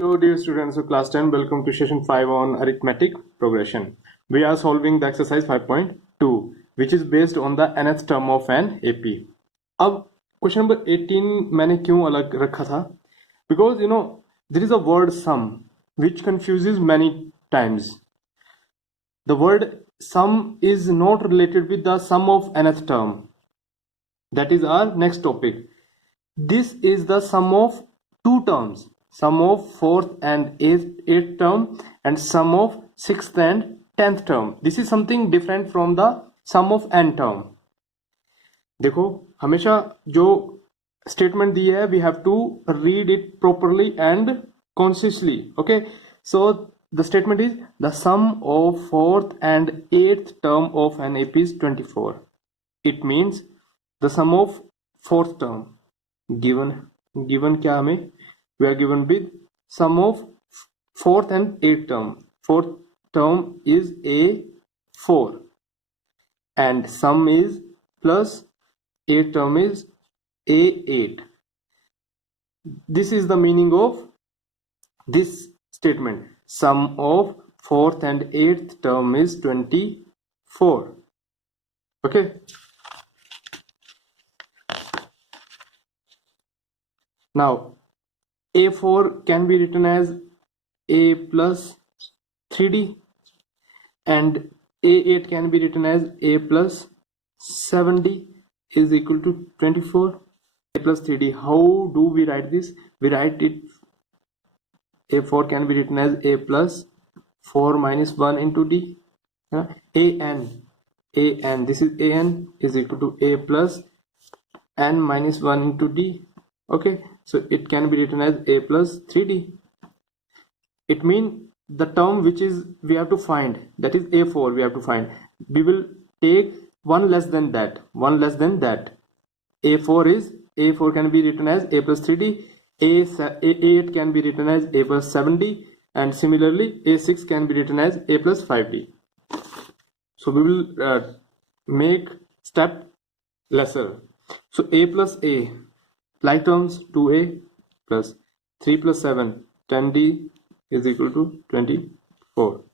Hello dear students of class 10, welcome to session 5 on arithmetic progression. We are solving the exercise 5.2 which is based on the nth term of an AP. अब question number 18 मैंने क्यों अलग रखा था? Because there is a word sum which confuses many times. The word sum is not related with the sum of nth term. That is our next topic. This is the sum of two terms, sum of fourth and eighth term and sum of sixth and 10th term. This is something different from the sum of n term. देखो हमेशा जो statement दी है we have to read it properly and consciously. Okay, so the statement is the sum of fourth and eighth term of an AP is 24. It means the sum of fourth term given क्या हमें we are given with sum of fourth and eighth term. Fourth term is A4 and sum is plus eighth term is A8. This is the meaning of this statement. Sum of fourth and eighth term is 24. Okay. Now A4 can be written as A plus 3D and A8 can be written as A plus 7D is equal to 24. A plus 3D, how do we write this? We write it, A4 can be written as A plus 4 minus 1 into D. AN, this is AN is equal to A plus N minus 1 into D. Okay, so it can be written as A plus 3D. It means the term which is we have to find, that is A4 we have to find. We will take one less than that. A4 can be written as A plus 3D, A8 can be written as A plus 7D and similarly A6 can be written as A plus 5D. So we will make step lesser. So A plus A, like terms 2A plus 3 plus 7 10D is equal to 24.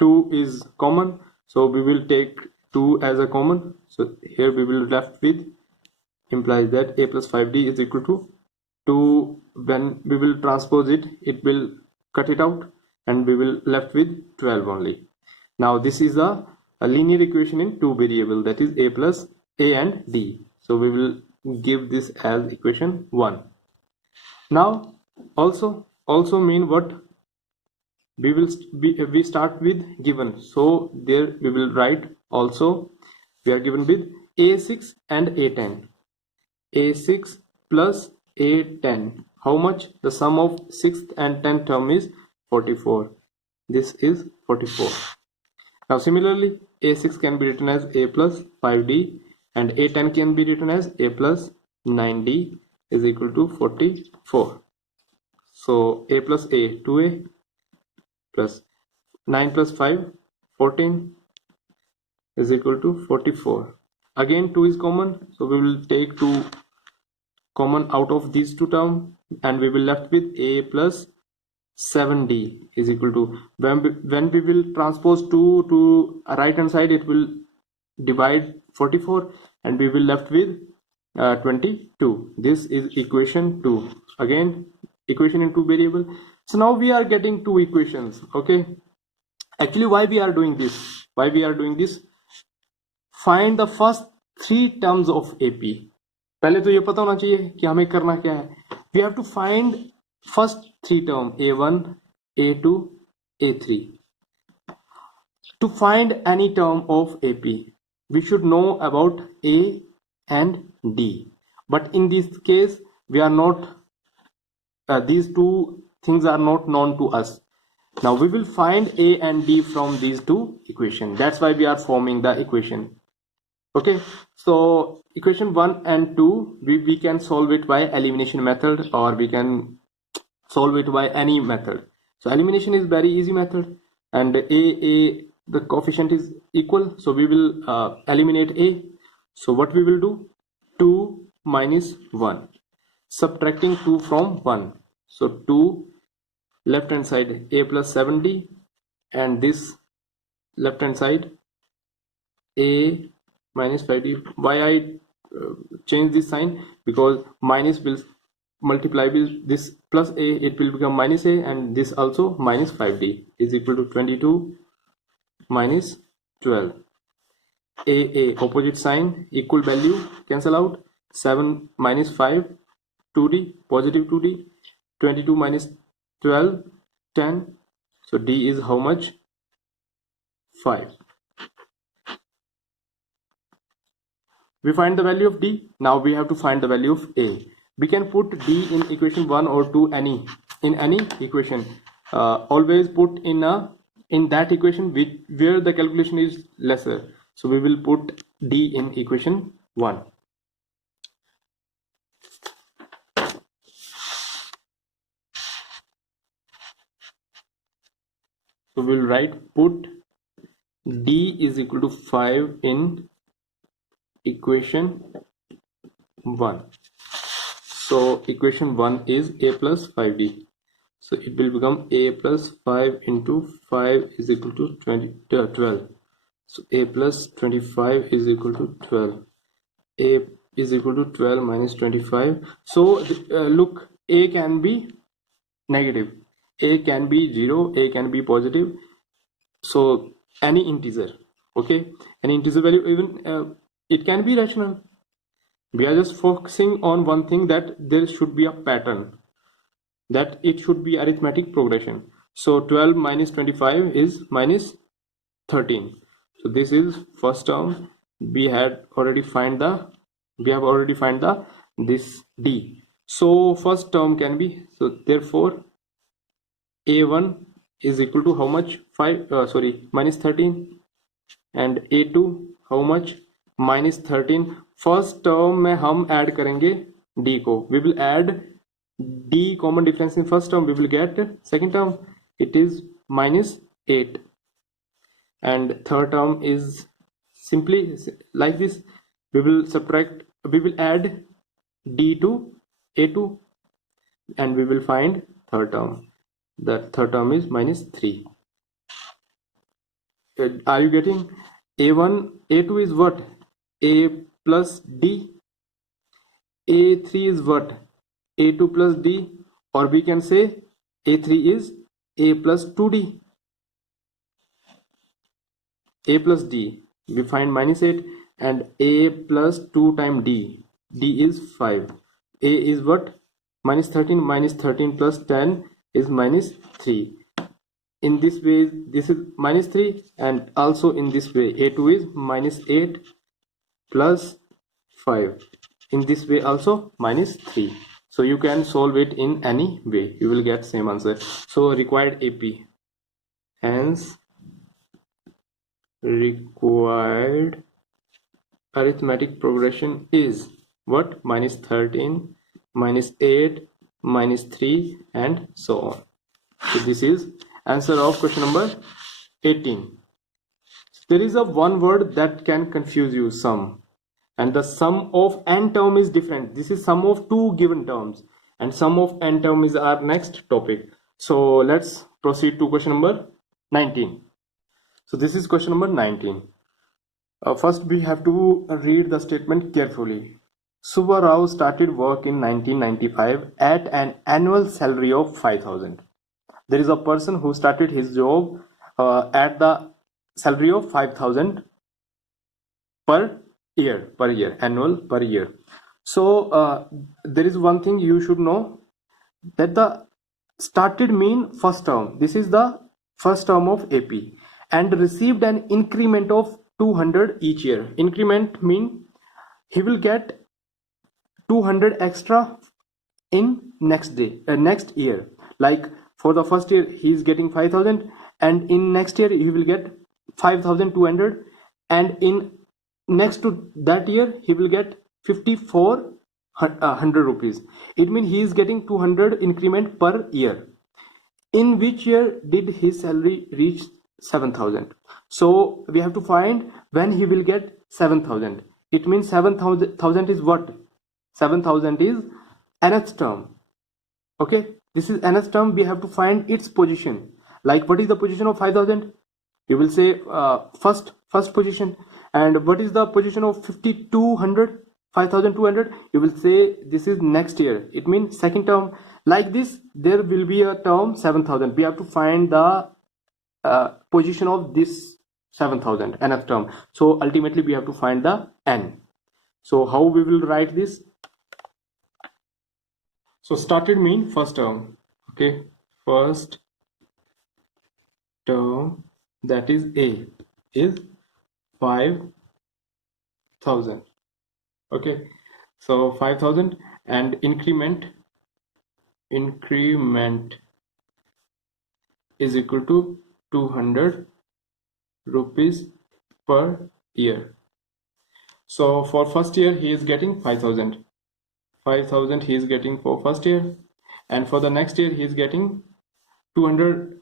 2 is common, so we will take 2 as a common. So here we will left with implies that A plus 5D is equal to 2. When we will transpose it, it will cut it out and we will left with 12 only. Now this is a linear equation in two variable, that is A plus A and D. So we will give this as equation 1. Now also mean what? We start with given, so there we will write also we are given with A6 and A10. A6 plus A10, how much? The sum of 6th and 10th term is 44. This is 44. Now similarly A6 can be written as A plus 5D and A10 can be written as A plus 9D is equal to 44. So A plus A 2A plus 9 plus 5 14 is equal to 44. Again 2 is common, so we will take 2 common out of these two terms and we will left with A plus 7D is equal to, when we will transpose 2 to right hand side, it will divide 44 and we will left with 22. This is equation 2. Again equation in two variable. So now we are getting two equations. Okay, actually why we are doing this? Find the first three terms of AP. पहले तो ये पता होना चाहिए कि हमें करना क्या है. We have to find first three term A1, A2, A3. To find any term of AP, we should know about A and D. But in this case, we are not. These two things are not known to us. Now we will find A and D from these two equations. That's why we are forming the equation. Okay, so equation 1 and 2 we can solve it by elimination method or we can solve it by any method. So elimination is very easy method and A the coefficient is equal, so we will eliminate A. So what we will do? 2 minus 1, subtracting 2 from 1, so 2 left hand side a plus 7d, and this left hand side a minus 5d. Why I change this sign? Because minus will multiply with this plus a, it will become minus a, and this also minus 5d is equal to 22 minus 12. A opposite sign, equal value cancel out. 7 minus 5 2d, positive 2d. 22 minus 12 10. So d is how much? 5. We find the value of d. Now we have to find the value of a. We can put d in equation 1 or 2, in any equation. Always put in that equation where the calculation is lesser. So we will put d in equation 1. So we will write put d is equal to 5 in equation 1. So equation 1 is a plus 5d. So it will become a plus 5 into 5 is equal to 12. So a plus 25 is equal to 12. A is equal to 12 minus 25. So look, a can be negative, a can be 0, a can be positive. So any integer, okay, any integer value, even it can be rational. We are just focusing on one thing, that there should be a pattern, that it should be arithmetic progression. So 12 minus 25 is minus 13. So this is first term. We have already find this d. So first term can be, so therefore a1 is equal to how much? Minus 13. And a2 how much? Minus 13. First term में हम add करेंगे d को. We will add d common difference in first term. We will get second term. It is minus 8. And third term is simply like this. We will add d to a2, and we will find third term. The third term is minus 3. Are you getting? A2 is what? A plus d. A3 is what? A2 plus d, or we can say A3 is a plus 2d. A plus d, we find minus 8, and a plus 2 times d is 5. A is what? Minus 13. Minus 13 plus 10 is minus 3. In this way this is minus 3, and also in this way a2 is minus 8 plus 5. In this way also minus 3. So you can solve it in any way, you will get same answer. So required AP, hence required arithmetic progression is what? Minus 13, minus 8, minus 3, and so on. So this is answer of question number 18. There is a one word that can confuse you, sum, and the sum of n term is different. This is sum of two given terms, and sum of n term is our next topic. So let's proceed to question number 19. So this is question number 19. First we have to read the statement carefully. Subba Rao started work in 1995 at an annual salary of 5,000. There is a person who started his job at the salary of 5,000 per year, annual per year. So there is one thing you should know, that the started mean first term. This is the first term of AP, and received an increment of 200 each year. Increment mean he will get 200 extra in next year. Like for the first year he is getting 5,000, and in next year he will get 5,200, and in next to that year he will get 5,400 rupees. It means he is getting 200 increment per year. In which year did his salary reach 7,000? So we have to find when he will get 7,000. It means 7,000 is what? 7,000 is nth term. Okay, this is nth term, we have to find its position. Like what is the position of 5000? You will say first position. And what is the position of 5200? 5200, you will say this is next year. It means second term. Like this, there will be a term 7000. We have to find the position of this 7000 nth term. So ultimately we have to find the n. So how we will write this? So started mean first term. Okay, first term, that is a, is 5000. Okay, so 5000, and increment is equal to 200 rupees per year. So for first year he is getting 5000 he is getting for first year, and for the next year he is getting 200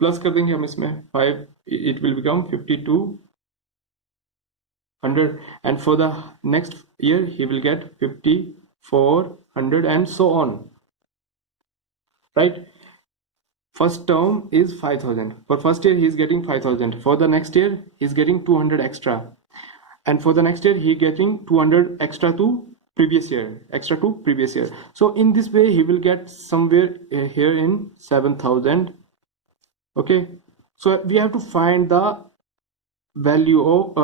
plus कर देंगे हम इसमें 5, it will become 5200, and for the next year he will get 5400, and so on, right? First term is 5000. For first year he is getting 5000. For the next year he is getting 200 extra, and for the next year he is getting 200 extra to previous year. So in this way he will get somewhere here in 7000. Okay, so we have to find the value of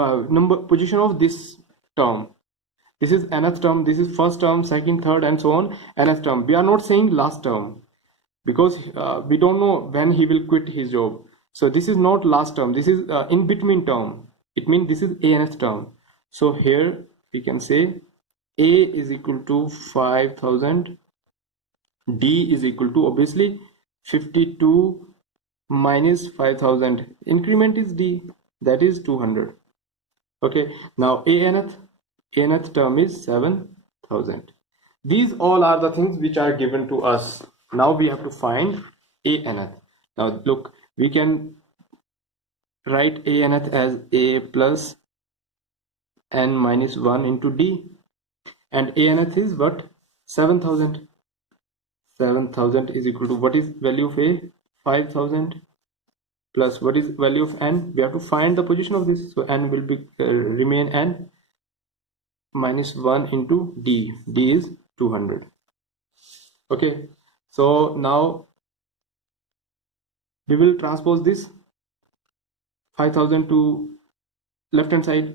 position of this term. This is nth term, this is first term, second, third, and so on. Nth term, we are not saying last term, because we don't know when he will quit his job. So this is not last term, this is in between term. It means this is nth term. So here we can say a is equal to 5000, d is equal to obviously 52 minus 5000, increment is d, that is 200. Okay, now anth term is 7000. These all are the things which are given to us. Now we have to find anth. Now look, we can write anth as a plus n minus 1 into d, and anth is what? 7000. 7000 is equal to, what is value of a? 5000, plus what is value of n? We have to find the position of this. So n will be remain n minus 1 into d. D is 200. Okay, so now we will transpose this 5000 to left hand side.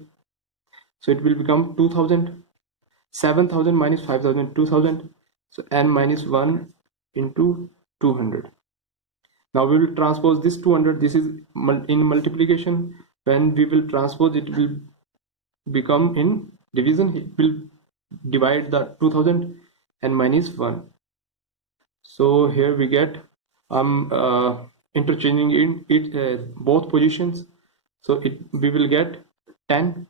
So it will become 2000. 7000 minus 5000, 2000. So n minus 1 into 200. Now we will transpose this 200. This is in multiplication. When we will transpose, it will become in division. It will divide the 2000 and minus 1. So here we get interchanging in it both positions. So we will get 10.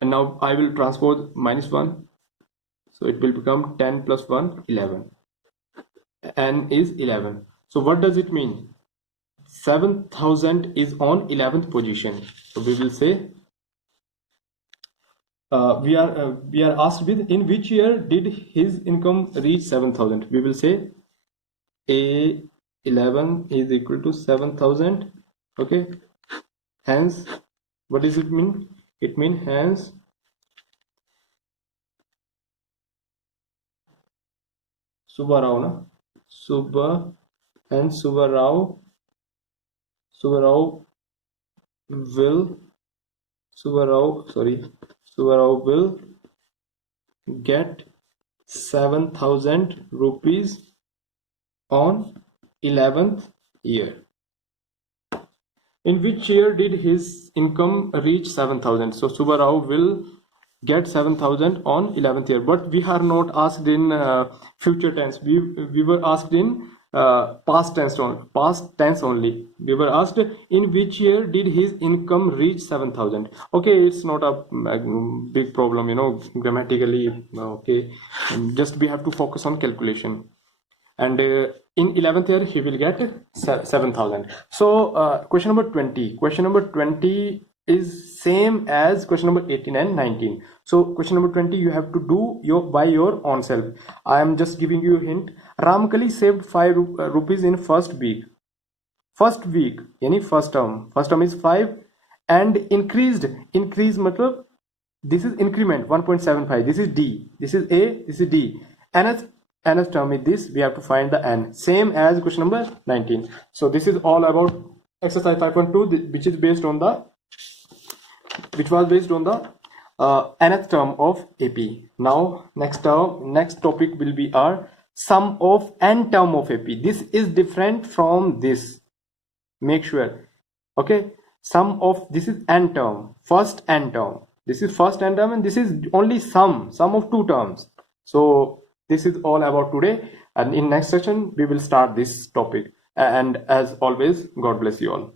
And now I will transpose minus 1. So it will become 10 plus 1, 11. N is 11. So what does it mean? 7000 is on 11th position. So we will say we are asked with in which year did his income reach 7000. We will say A11 is equal to 7000. Okay, hence what does it mean? It means hence Subbarao na Subbarao will get 7000 rupees on 11th year. In which year did his income reach 7000? So Subbarao will get 7000 on 11th year, but we are not asked in future tense. We were asked in past tense only. We were asked in which year did his income reach 7000. Okay, it's not a big problem, grammatically. Okay, just we have to focus on calculation. And in 11th year he will get 7000. So question number 20 is same as question number 18 and 19. So question number 20 you have to do by your own self. I am just giving you a hint. Ramkali saved 5 rupees in first week. First week yani first term is 5 and increase matlab this is increment 1.75. This is D, this is A, this is D. nth term is this. We have to find the n, same as question number 19. So this is all about exercise 5.2, which was based on the nth term of AP. Now next topic will be our sum of n term of AP. This is different from this. Make sure. Okay, sum of this is n term, first n term. This is first n term, and this is only sum of 2 terms. So this is all about today, and in next session we will start this topic. And as always, God bless you all.